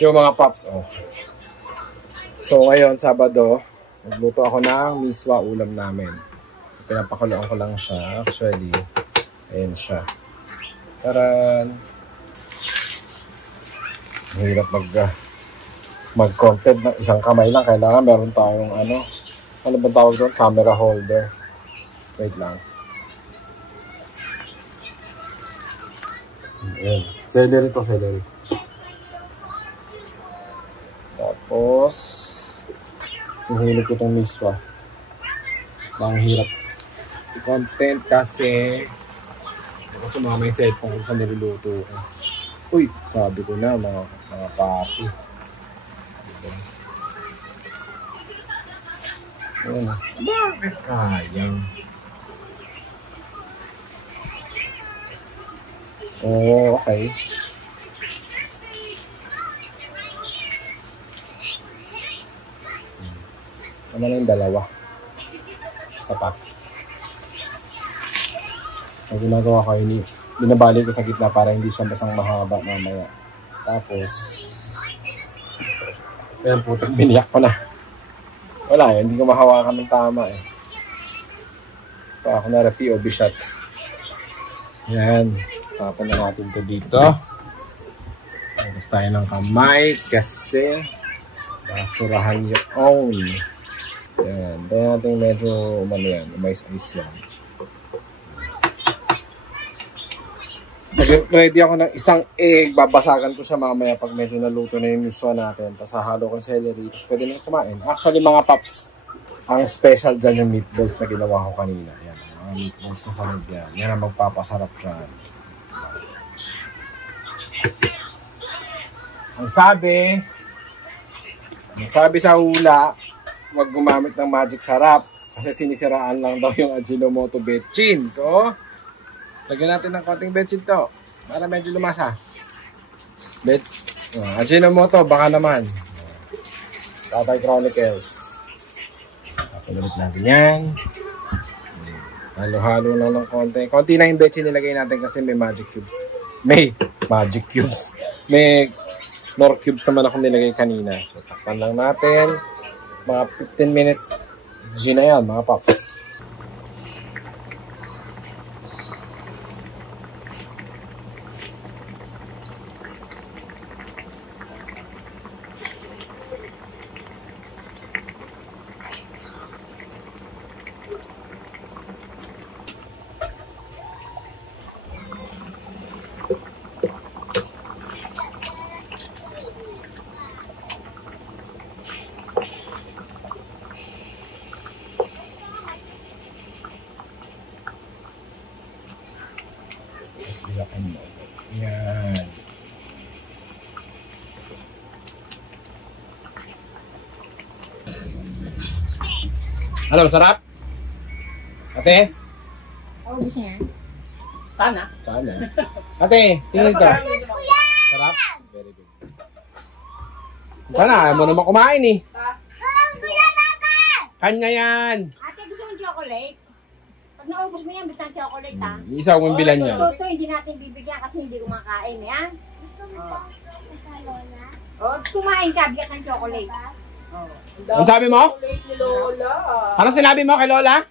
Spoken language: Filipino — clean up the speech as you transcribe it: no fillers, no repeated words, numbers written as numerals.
Yung mga pops, oh. So, ngayon, Sabado, nagluto ako ng miswa ulam namin. Pinapakuloan ko lang siya. Actually, ayan siya. Taran! Mahirap mag-content ng isang kamay lang. Kailangan meron tayong ano ba tawag doon? Camera holder. Wait lang. Ayan. Celery to, celery. Tapos, hinihilip ko itong miswa. Ang hirap i-content kasi sumama yung cellphone ko sa niluluto ko. Uy, sabi ko na mga papi. Ayan. Bakit kayang? Oh, okay. Ano na yung dalawa? Sapat. Ang ginagawa ko yun, binabali ko sa gitna para hindi siya basang mahaba mamaya. Tapos, ayan puto, biniyak ko na. Wala hindi ko mahawakan ng tama eh. So, ako na POV shots. Yan. Tapon na natin ito dito. Tapos tayo ng kamay kasi basurahan yung own. Yan. Kaya natin medyo umais-ais yan. Ready ako ng isang egg. Babasagan ko siya mamaya pag medyo naluto na yung miswa natin. Tapos hahalo ko ng celery. Tapos pwede na kumain. Actually mga paps, ang special dyan yung meatballs na ginawa ko kanina. Yan. Mga meatballs na sarap yan. Yan ang magpapasarap siya. Ang sabi sa hula, huwag gumamit ng magic sarap kasi sinisiraan lang daw yung Ajinomoto betchin. So, lagyan natin ng konting betchin to para medyo lumasa. Ajinomoto, baka naman. Tatay Chronicles. Papalulit natin yan. Halo-halo lang ng konti. Konti lang yung betchin nilagay natin kasi may magic cubes. May magic cubes. May nor cubes naman ako nilagay kanina. So, takpan lang natin. Mga 15 minutes. G na yan, mga pops. Yan. Ano, masarap? Ate? Oo, gusto niya. Sana. Sana. Ate, tingnan ka. Sarap? Very good. Sana, ayaw mo naman kumain eh. Kanya yan. Ate, gusto mo chocolate? Pag naubos mo yan, bitang chocolate ha. Isa akong bilan yan. Ito, hindi natin bibigyan kasi hindi kumakain yan. Gusto mo ba ito, Lola? O, kumain ka, bigyan ng chocolate. Ano sabi mo? Ano sinabi mo kay Lola?